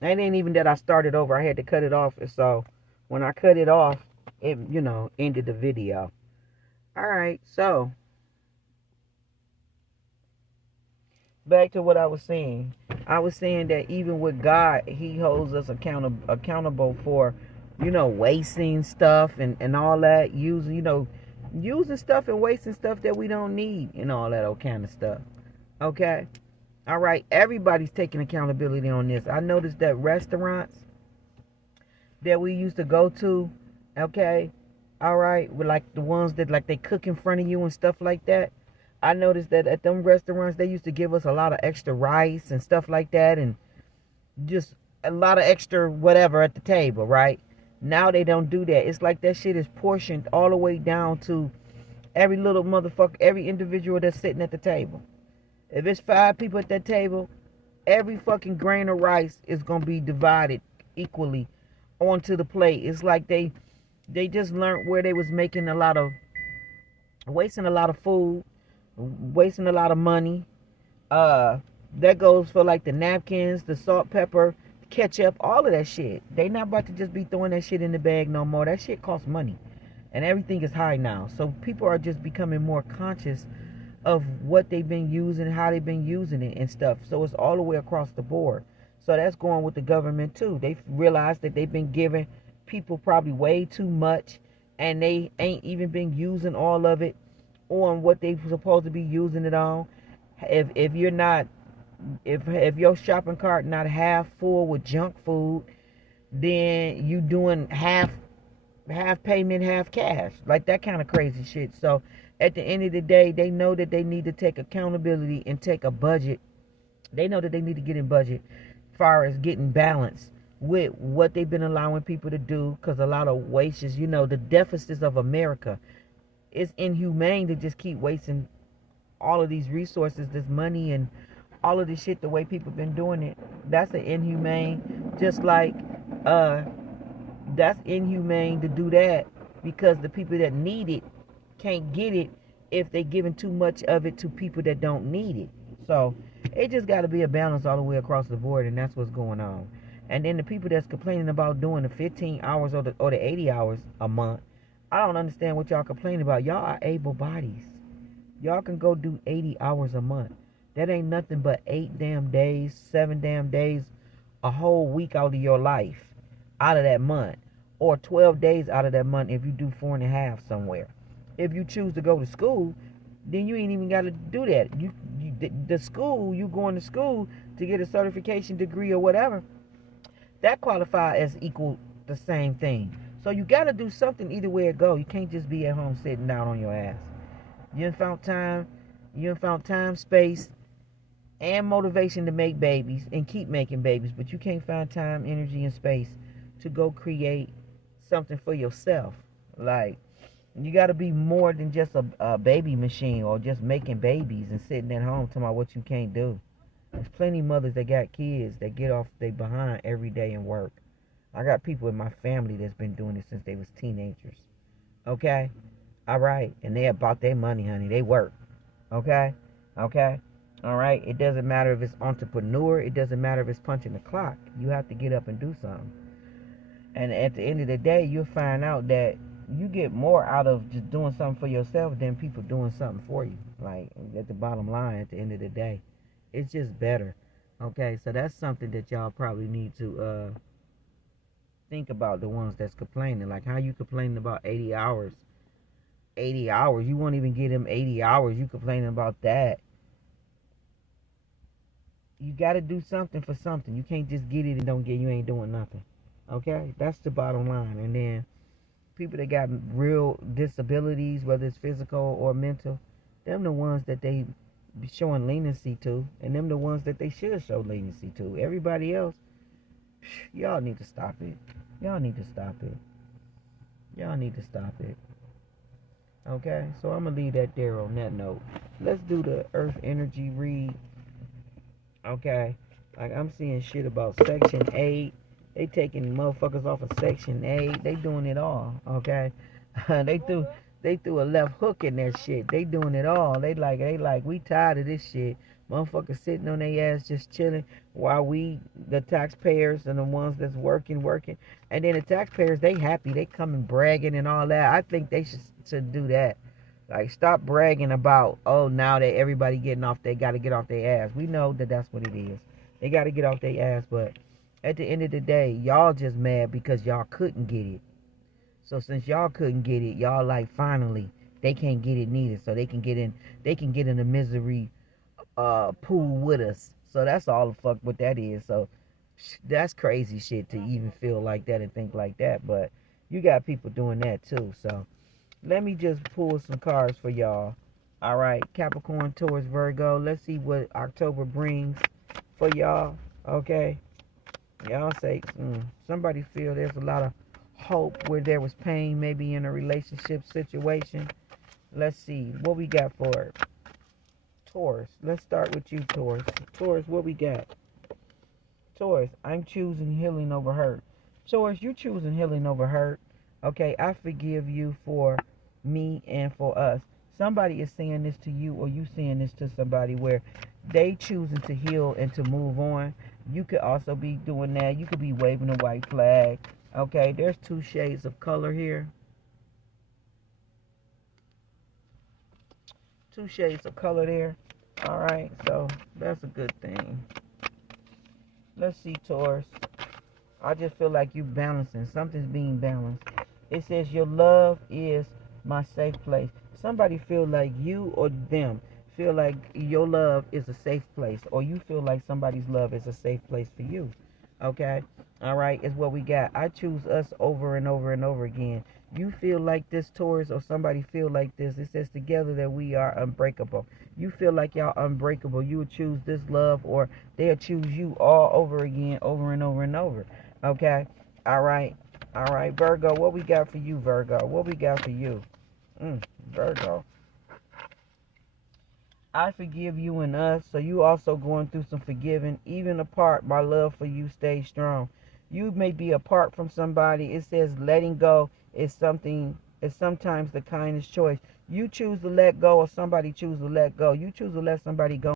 And it ain't even that I started over. I had to cut it off. And so when I cut it off, it, ended the video. All right. So back to what I was saying. I was saying that even with God, He holds us accountable for, wasting stuff and all that, using, using stuff and wasting stuff that we don't need and all that old kind of stuff. Okay? All right. Everybody's taking accountability on this. I noticed that restaurants that we used to go to, okay, all right, with like the ones that like they cook in front of you and stuff like that. I noticed that at them restaurants they used to give us a lot of extra rice and stuff like that, and just a lot of extra whatever at the table, right? Now they don't do that. It's like that shit is portioned all the way down to every little motherfucker, every individual that's sitting at the table. If it's 5 people at that table, every fucking grain of rice is gonna be divided equally onto the plate. It's like they just learned where they was making a lot of wasting a lot of food, wasting a lot of money. Uh, that goes for like the napkins, the salt, pepper, ketchup, all of that shit. They not about to just be throwing that shit in the bag no more. That shit costs money, and everything is high now. So people are just becoming more conscious of what they've been using, how they've been using it and stuff. So it's all the way across the board. So that's going with the government too. They realized that they've been giving people probably way too much, and they ain't even been using all of it on what they supposed to be using it on. If you're not, if your shopping cart not half full with junk food, then you doing half payment, half cash. Like that kind of crazy shit. So at the end of the day, they know that they need to take accountability and take a budget. They know that they need to get in budget as far as getting balance with what they've been allowing people to do, because a lot of waste is, the deficits of America. It's inhumane to just keep wasting all of these resources, this money, and all of this shit the way people been doing it. That's an inhumane. Just like uh that's inhumane to do that, because the people that need it can't get it if they giving too much of it to people that don't need it. So it just got to be a balance all the way across the board, and that's what's going on. And then the people that's complaining about doing the 15 hours or the 80 hours a month, I don't understand what y'all complaining about. Y'all are able bodies. Y'all can go do 80 hours a month. That ain't nothing but 8 damn days, 7 damn days, a whole week out of your life, out of that month, or 12 days out of that month if you do 4.5 somewhere. If you choose to go to school, then you ain't even got to do that. The school, you going to school to get a certification degree or whatever, that qualify as equal the same thing. So you got to do something either way it go. You can't just be at home sitting down on your ass. You done found time, space, and motivation to make babies and keep making babies, but you can't find time, energy, and space to go create something for yourself. Like, you got to be more than just a baby machine or just making babies and sitting at home talking about what you can't do. There's plenty of mothers that got kids that get off they behind every day and work. I got people in my family that's been doing it since they was teenagers. Okay? All right. And they about their money, honey. They work. Okay? Okay? All right? It doesn't matter if it's entrepreneur. It doesn't matter if it's punching the clock. You have to get up and do something. And at the end of the day, you'll find out that you get more out of just doing something for yourself than people doing something for you. Like, at the bottom line, at the end of the day, it's just better. Okay? So that's something that y'all probably need to think about, the ones that's complaining. Like, how you complaining about 80 hours? 80 hours. You won't even get them 80 hours. You complaining about that. You got to do something for something. You can't just get it and don't get, you ain't doing nothing. Okay? That's the bottom line. And then people that got real disabilities, whether it's physical or mental, them the ones that they be showing leniency to, and them the ones that they should show leniency to. Everybody else, y'all need to stop it. Y'all need to stop it. Y'all need to stop it. Okay, so I'm gonna leave that there on that note. Let's do the Earth Energy read. Okay, like I'm seeing shit about Section 8. They taking motherfuckers off of Section 8. They doing it all. Okay, they threw a left hook in that shit. They doing it all. They like we tired of this shit. Motherfuckers sitting on their ass just chilling while we, the taxpayers, and the ones that's working. And then the taxpayers, they happy. They coming bragging and all that. I think they should do that. Like, stop bragging about, oh, now that everybody getting off, they got to get off their ass. We know that that's what it is. They got to get off their ass, but at the end of the day, y'all just mad because y'all couldn't get it. So since y'all couldn't get it, y'all like, finally they can't get it neither. So they can get in the misery pool with us. So that's all the fuck what that is. So that's crazy shit to even feel like that and think like that. But you got people doing that too. So let me just pull some cards for y'all. All right, Capricorn, Taurus, Virgo. Let's see what October brings for y'all. Okay, y'all say somebody feel there's a lot of hope where there was pain, maybe in a relationship situation. Let's see what we got for it. Taurus. Let's start with you, Taurus. Taurus, what we got? Taurus, I'm choosing healing over hurt. Taurus, you choosing healing over hurt. Okay, I forgive you for me and for us. Somebody is saying this to you, or you saying this to somebody where they choosing to heal and to move on. You could also be doing that. You could be waving a white flag. Okay, there's 2 shades of color here. 2 shades of color there. All right, so that's a good thing. Let's see, Taurus. I just feel like you balancing. Something's being balanced. It says your love is my safe place. Somebody feel like you or them feel like your love is a safe place, or you feel like somebody's love is a safe place for you. Okay? All right, is what we got. I choose us over and over and over again. You feel like this, Taurus, or somebody feel like this. It says together that we are unbreakable. You feel like y'all unbreakable. You would choose this love, or they'll choose you all over again, over and over and over. Okay? All right. All right, Virgo, what we got for you, Virgo? What we got for you? Virgo. I forgive you and us, so you also going through some forgiving. Even apart, my love for you stays strong. You may be apart from somebody. It says letting go is sometimes the kindest choice. You choose to let go, or somebody choose to let go. You choose to let somebody go.